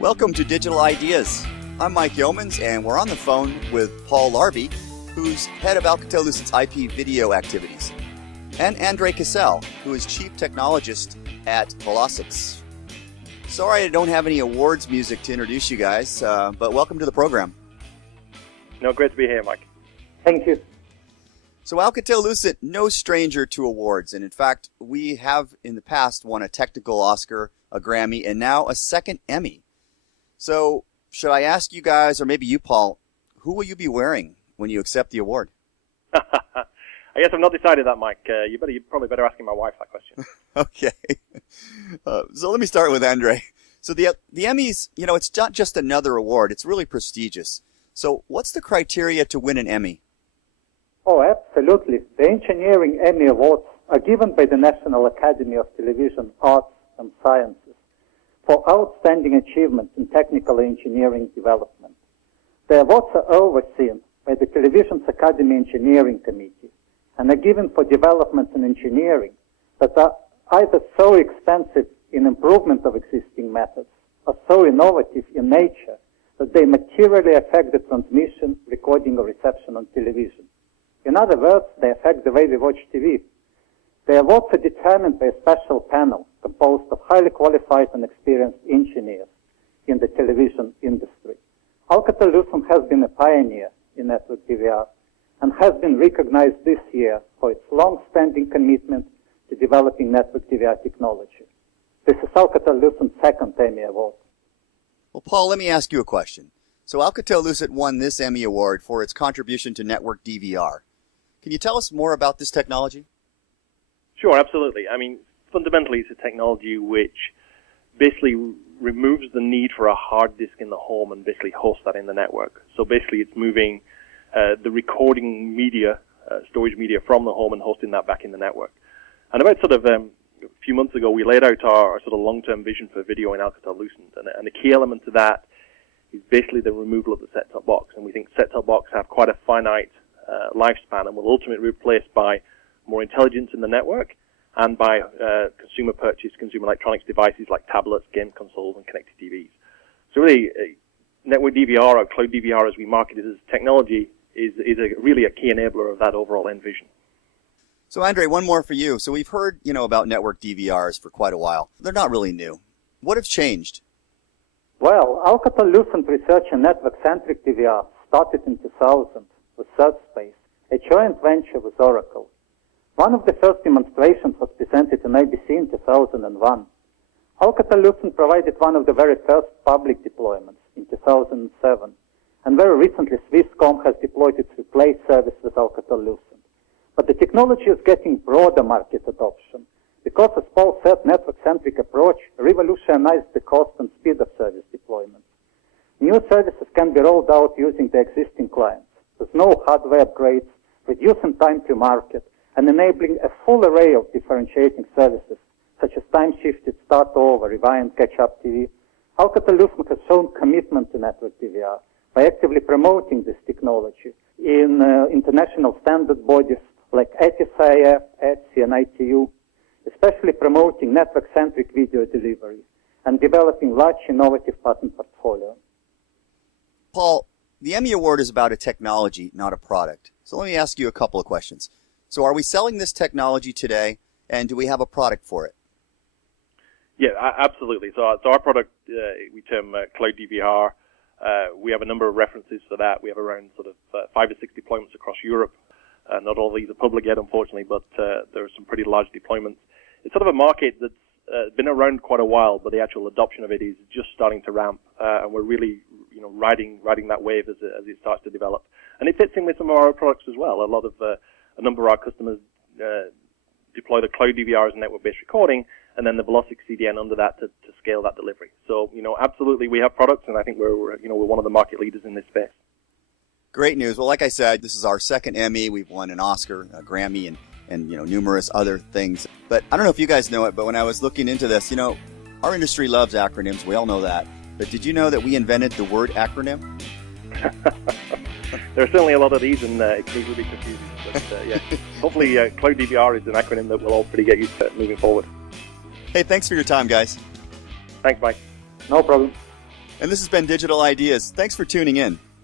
Welcome to Digital Ideas. I'm Mike Yeomans, and we're on the phone with Paul Larby, who's head of Alcatel-Lucent's IP video activities, and Andre Cassell, who is chief technologist at Velocics. Sorry I don't have any awards music to introduce you guys, but welcome to the program. No, great to be here, Mike. Thank you. So Alcatel-Lucent, no stranger to awards, and in fact, we have in the past won a technical Oscar, a Grammy, and now a second Emmy. So should I ask you guys, or maybe you, Paul, who will you be wearing when you accept the award? I guess I've not decided that, Mike. You probably better asking my wife that question. Okay. So let me start with Andre. So the Emmys, it's not just another award. It's really prestigious. So what's the criteria to win an Emmy? Oh, absolutely. The Engineering Emmy Awards are given by the National Academy of Television Arts and Sciences for outstanding achievements in technical engineering development. The awards are overseen by the Television's Academy Engineering Committee and are given for developments in engineering that are either so expensive in improvement of existing methods or so innovative in nature that they materially affect the transmission, recording, or reception on television. In other words, they affect the way we watch TV. The awards are determined by a special panel composed of highly qualified and experienced engineers in the television industry. Alcatel-Lucent has been a pioneer in Network DVR and has been recognized this year for its long-standing commitment to developing Network DVR technology. This is Alcatel-Lucent's second Emmy Award. Well, Paul, let me ask you a question. So Alcatel-Lucent won this Emmy Award for its contribution to Network DVR. Can you tell us more about this technology? Sure, absolutely. I mean, fundamentally, it's a technology which basically removes the need for a hard disk in the home and basically hosts that in the network. So basically, it's moving the recording media, storage media from the home and hosting that back in the network. And about a few months ago, we laid out our sort of long-term vision for video in Alcatel-Lucent. And the key element to that is basically the removal of the set-top box. And we think set-top box have quite a finite lifespan and will ultimately be replaced by more intelligence in the network and by consumer electronics devices like tablets, game consoles, and connected TVs. So really, Network DVR, or Cloud DVR as we market it as technology, is really a key enabler of that overall end vision. So Andre, one more for you. So we've heard, about network DVRs for quite a while. They're not really new. What has changed? Well, Alcatel-Lucent research in network-centric DVR started in 2000 with ThirdSpace, a joint venture with Oracle. One of the first demonstrations was presented in ABC in 2001. Alcatel-Lucent provided one of the very first public deployments in 2007, and very recently Swisscom has deployed its replay service with Alcatel-Lucent. But the technology is getting broader market adoption because, as Paul said, network-centric approach revolutionized the cost and speed of service deployment. New services can be rolled out using the existing clients with no hardware upgrades, reducing time to market, and enabling a full array of differentiating services such as time-shifted start-over, rewind, catch-up TV. Alcatel-Lucent has shown commitment to network DVR by actively promoting this technology in international standard bodies like ATSIF, ETSI, and ITU, especially promoting network-centric video delivery and developing large innovative patent portfolio. Paul, the Emmy Award is about a technology, not a product. So let me ask you a couple of questions. So are we selling this technology today, and do we have a product for it? Yeah, absolutely. So our product, we term Cloud DVR. We have a number of references for that. We have around 5 or 6 deployments across Europe. Not all of these are public yet, unfortunately, but there are some pretty large deployments. It's sort of a market that's been around quite a while, but the actual adoption of it is just starting to ramp, and we're really, riding that wave as it starts to develop. And it fits in with some of our products as well. A number of our customers deploy the Cloud DVR as network-based recording, and then the Velocics CDN under that to scale that delivery. So, absolutely, we have products, and I think we're one of the market leaders in this space. Great news. Well, like I said, this is our second Emmy. We've won an Oscar, a Grammy, and numerous other things. But I don't know if you guys know it, but when I was looking into this, our industry loves acronyms. We all know that. But did you know that we invented the word acronym? There are certainly a lot of these, and it can be really confusing. But yeah, hopefully Cloud DVR is an acronym that we'll all pretty get used to moving forward. Hey, thanks for your time, guys. Thanks, Mike. No problem. And this has been Digital Ideas. Thanks for tuning in.